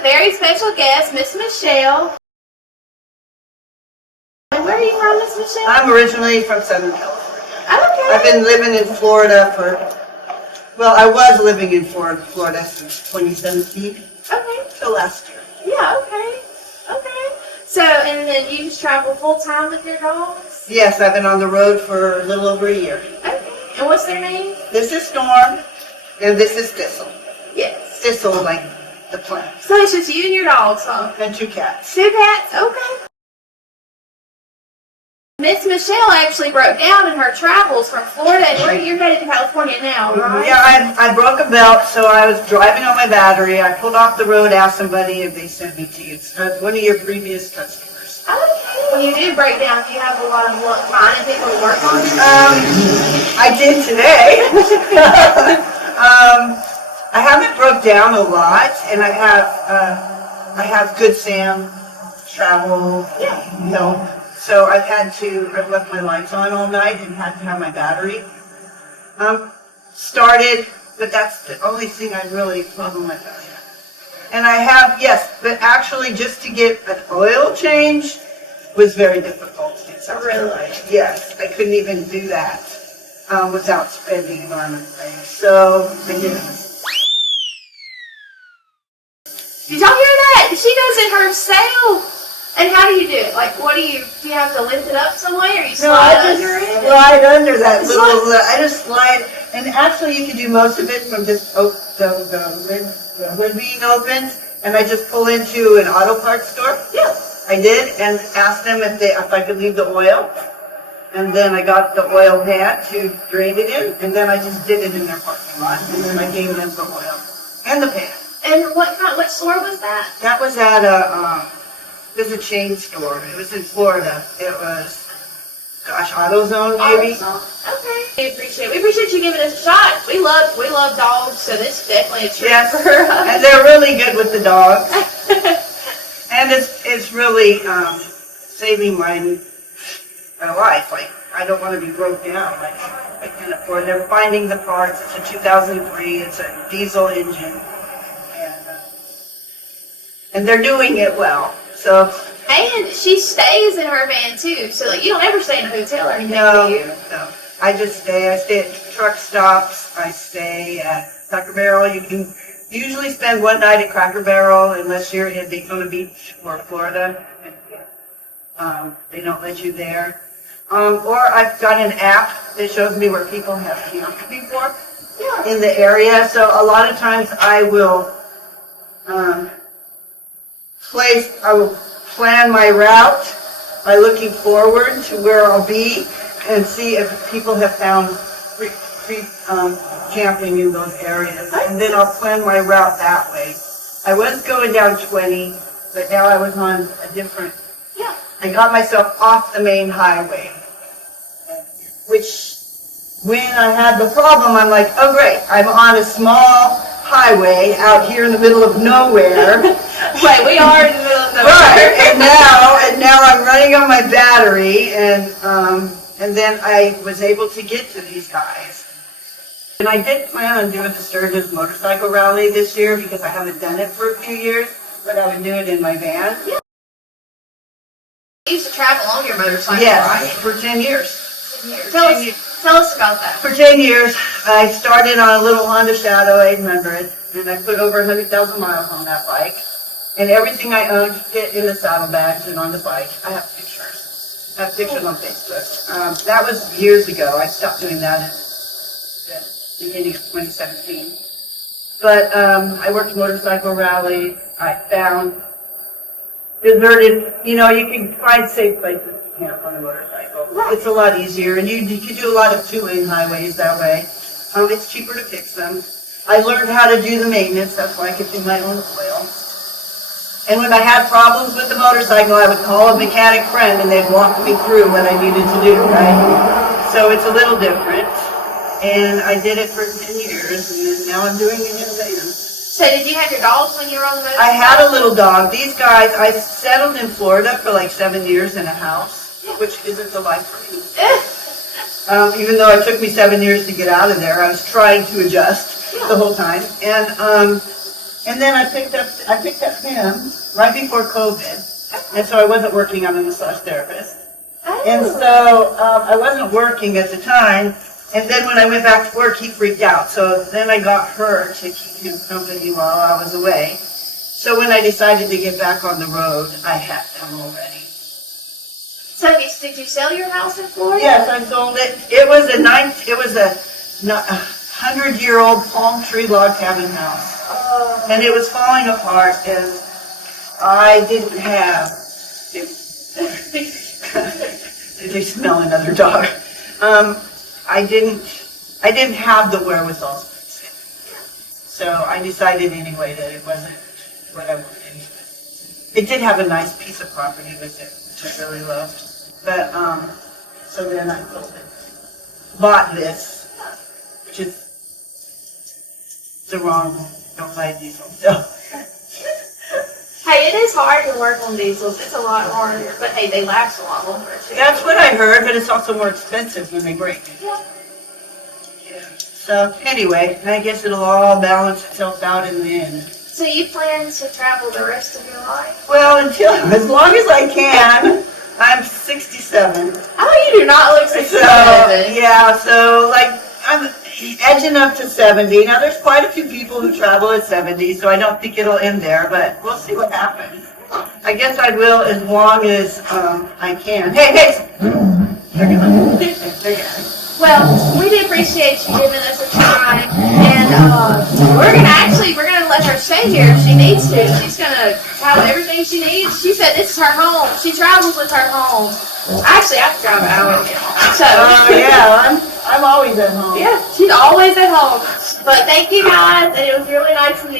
a very special guest, Miss Michelle. And where are you from, Miss Michelle? I'm originally from Southern California. Okay. I've been living in Florida I was living in Florida since 2017. Okay. Till last year. Yeah, okay. Okay. So, and then you just travel full time with your dogs? Yes, I've been on the road for a little over a year. Okay. And what's their name? This is Storm, and this is Thistle. Yes. Thistle, like the plant. So it's just you and your dogs, huh? And 2 cats. 2 cats? Okay. Miss Michelle actually broke down in her travels from Florida, and you're headed to California now, right? Yeah, I broke a belt, so I was driving on my battery. I pulled off the road, asked somebody if they sent me to you. It's one of your previous customers. Okay. When you do break down, do you have a lot of luck finding people to work on it? I did today. I haven't broke down a lot, and I have Good Sam travel, so I've left my lights on all night and had to have my battery started, but that's the only thing I really problem with. And I have, yes, but actually just to get an oil change was very difficult. Really? Yes, I couldn't even do that without spending enormous things. So I did. Did y'all hear that? She does it herself. And how do you do it? Like, do you have to lift it up some way, or you slide under it? Slide under that little, I just slide, and actually you can do most of it from just the hood being open, and I just pull into an auto parts store. Yeah. I did, and asked them if I could leave the oil, and then I got the oil pan to drain it in, and then I just did it in their parking lot, and then I gave them the oil and the pan. And what store was that? That was at there's a chain store. It was in Florida. It was, AutoZone maybe. Okay. We appreciate you giving us a shot. We love dogs, so this is definitely a treat Yes, for us. and they're really good with the dogs. And it's really saving my life. Like, I don't want to be broke down. Like, I can't afford. They're finding the parts. It's a 2003. It's a diesel engine, and they're doing it well. So. And she stays in her van too. So you don't ever stay in a hotel or anything, do you? No. I just stay. I stay at truck stops. I stay at Cracker Barrel. You can usually spend one night at Cracker Barrel unless you're in Daytona Beach or Florida. They don't let you there. Or I've got an app that shows me where people have camped before in the area. So a lot of times I will plan my route by looking forward to where I'll be and see if people have found free camping in those areas. And then I'll plan my route that way. I was going down 20, but now I was on a different. I got myself off the main highway, which when I had the problem, I'm like, oh great, I'm on a small highway out here in the middle of nowhere. Right, we are in the middle of nowhere. Right, and now I'm running on my battery, and then I was able to get to these guys. And I did plan on doing the Sturgis motorcycle rally this year because I haven't done it for a few years, but I would do it in my van. Yeah. You used to travel on your motorcycle, right? Yes, for 10 years. Tell us about that. For 10 years, I started on a little Honda Shadow 800, and I put over 100,000 miles on that bike. And everything I owned fit in the saddlebags and on the bike. I have pictures. I have pictures on Facebook. That was years ago. I stopped doing that at the beginning of 2017. But I worked motorcycle rally. I found deserted, you can find safe places to camp on a motorcycle. Right. It's a lot easier, and you can do a lot of two-lane highways that way. It's cheaper to fix them. I learned how to do the maintenance. That's why I could do my own oil. And when I had problems with the motorcycle, I would call a mechanic friend, and they'd walk me through what I needed to do, right? So it's a little different. And I did it for 10 years, and now I'm doing it in a van. So did you have your dogs when you were on the motorcycle? I had a little dog. These guys, I settled in Florida for like 7 years in a house, which isn't the life for me. Even though it took me 7 years to get out of there, I was trying to adjust the whole time. And And then I picked up him right before COVID. And so I wasn't working. I'm a massage therapist. Oh. And so I wasn't working at the time. And then when I went back to work, he freaked out. So then I got her to keep him company while I was away. So when I decided to get back on the road, I had him already. So did you sell your house in Florida? Yes, I sold it. It was a 100-year-old palm tree log cabin house. Oh. And it was falling apart, and I didn't have. They smell another dog. I didn't have the wherewithal to fix it. So I decided anyway that it wasn't what I wanted. It did have a nice piece of property with it, which I really loved. But so then I sold it. Bought this, which is the wrong. Don't buy diesel. So. Hey, it is hard to work on diesels. It's a lot harder, but hey, they last a lot longer too. That's what I heard, but it's also more expensive when they break. Yeah. Yeah. So anyway, I guess it'll all balance itself out in the end. So you plan to travel the rest of your life? Well, as long as I can. I'm 67. Oh, you do not look 67. Yeah, so like I'm edging up to 70. Now there's quite a few people who travel at 70, so I don't think it'll end there, but we'll see what happens. I guess I will as long as I can. Hey! Well, we do appreciate you giving us a time, and we're gonna let her stay here if she needs to. She's gonna have everything she needs. She said this is her home. She travels with her home. Actually, I have to drive an hour to get home. So. Yeah, I'm always at home. Yeah, she's always at home. But thank you guys, and it was really nice to meet you.